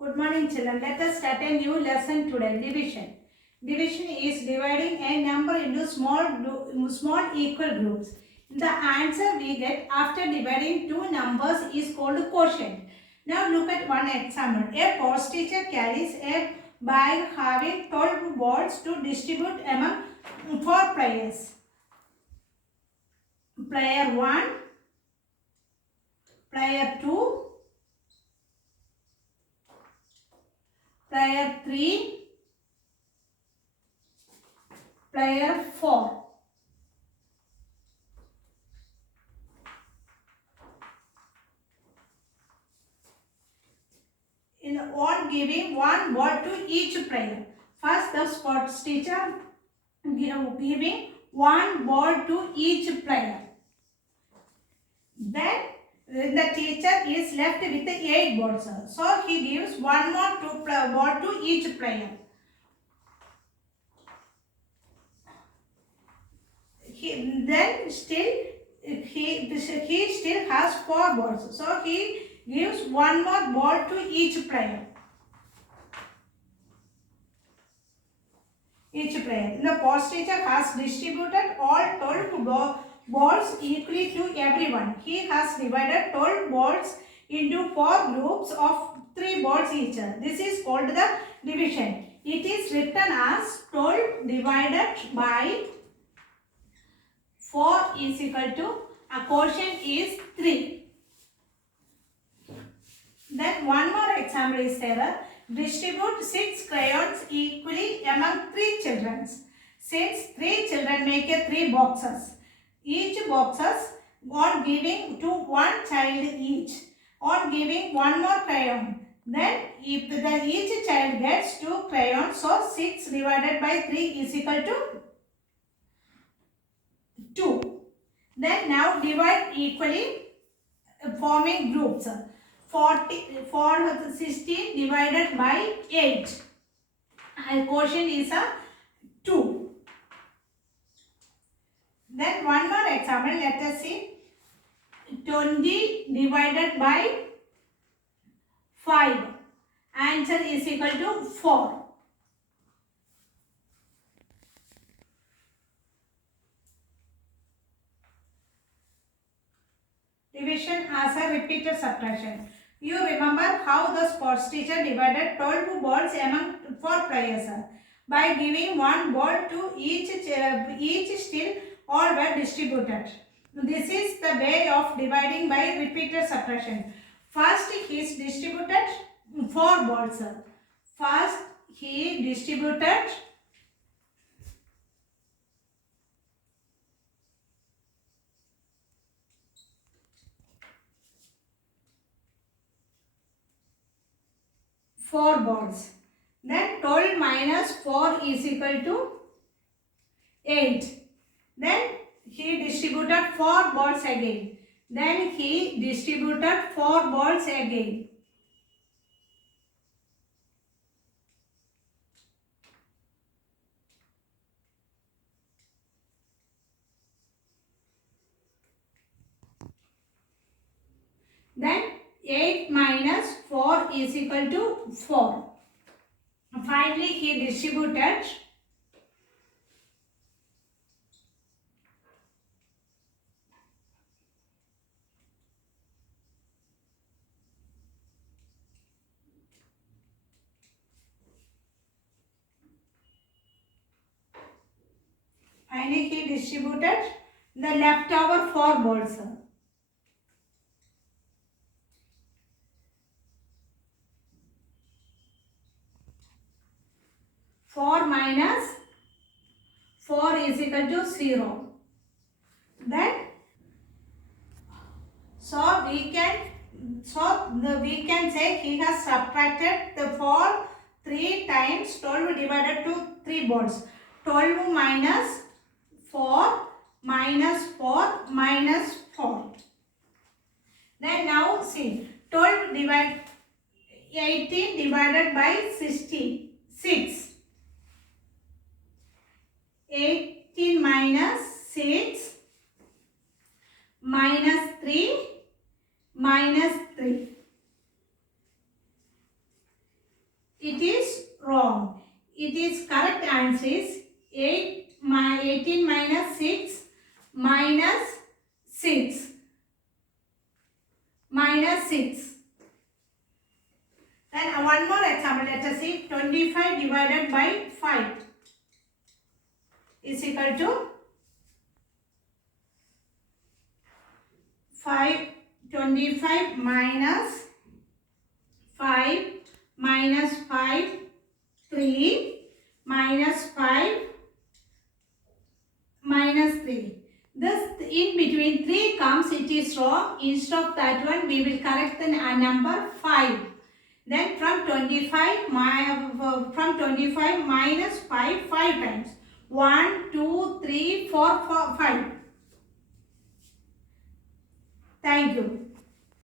Good morning, children. Let us start a new lesson today. Division. Division is dividing a number into small equal groups. The answer we get after dividing two numbers is called quotient. Now look at one example. A post teacher carries a bag having 12 balls to distribute among 4 players. Player 1, player 2, player 3, player 4. On giving one ball to each player. First, the sports teacher giving one ball to each player. Then the teacher is left with 8 balls. So he gives one more ball to each player. He still has 4 balls. So he gives one more ball to each player. The post teacher has distributed all 12 balls equally to everyone. He has divided 12 balls into 4 groups of 3 balls each. This is called the division. It is written as 12 divided by 4 is equal to a quotient is 3. Then one more example is there. Distribute 6 crayons equally among 3 children. Since 3 children make 3 boxes. Each boxes on giving to one child each. On giving one more crayon. Then if each child gets 2 crayons, so 6 divided by 3 is equal to 2. Then now divide equally forming groups. 16 divided by 8. Quotient is a 2. Then one more example, let us see. 20 divided by 5. Answer is equal to 4. Division as a repeated subtraction. You remember how the sports teacher divided 12 balls among 4 players by giving one ball to each still all were distributed. This is the way of dividing by repeated subtraction. First he distributed 4 balls. First he distributed 4 balls. Then 12 minus 4 is equal to 8. Then he distributed 4 balls again. Then he distributed 4 balls again. Then 8 minus 4 is equal to 4. Finally, he distributed the leftover 4 balls. 4 minus 4 is equal to 0. Then, we can say he has subtracted the 4 3 times 12 divided to 3 balls. 12 minus 4 minus 4 minus 4. Then now see 12 divided 18 divided by 6. 18 minus 6 minus 3 minus 3. It is wrong. It is correct answer is 18 minus 6 minus 6 minus 6. Then one more example, let us see. 25 divided by 5 is equal to 25 minus 5 minus 5, 3 minus 5 minus 3. This in between 3 comes, it is wrong. Instead of that one, we will correct the number 5. Then from 25 minus 5 times. 1, 2, 3, 4, 5. Thank you.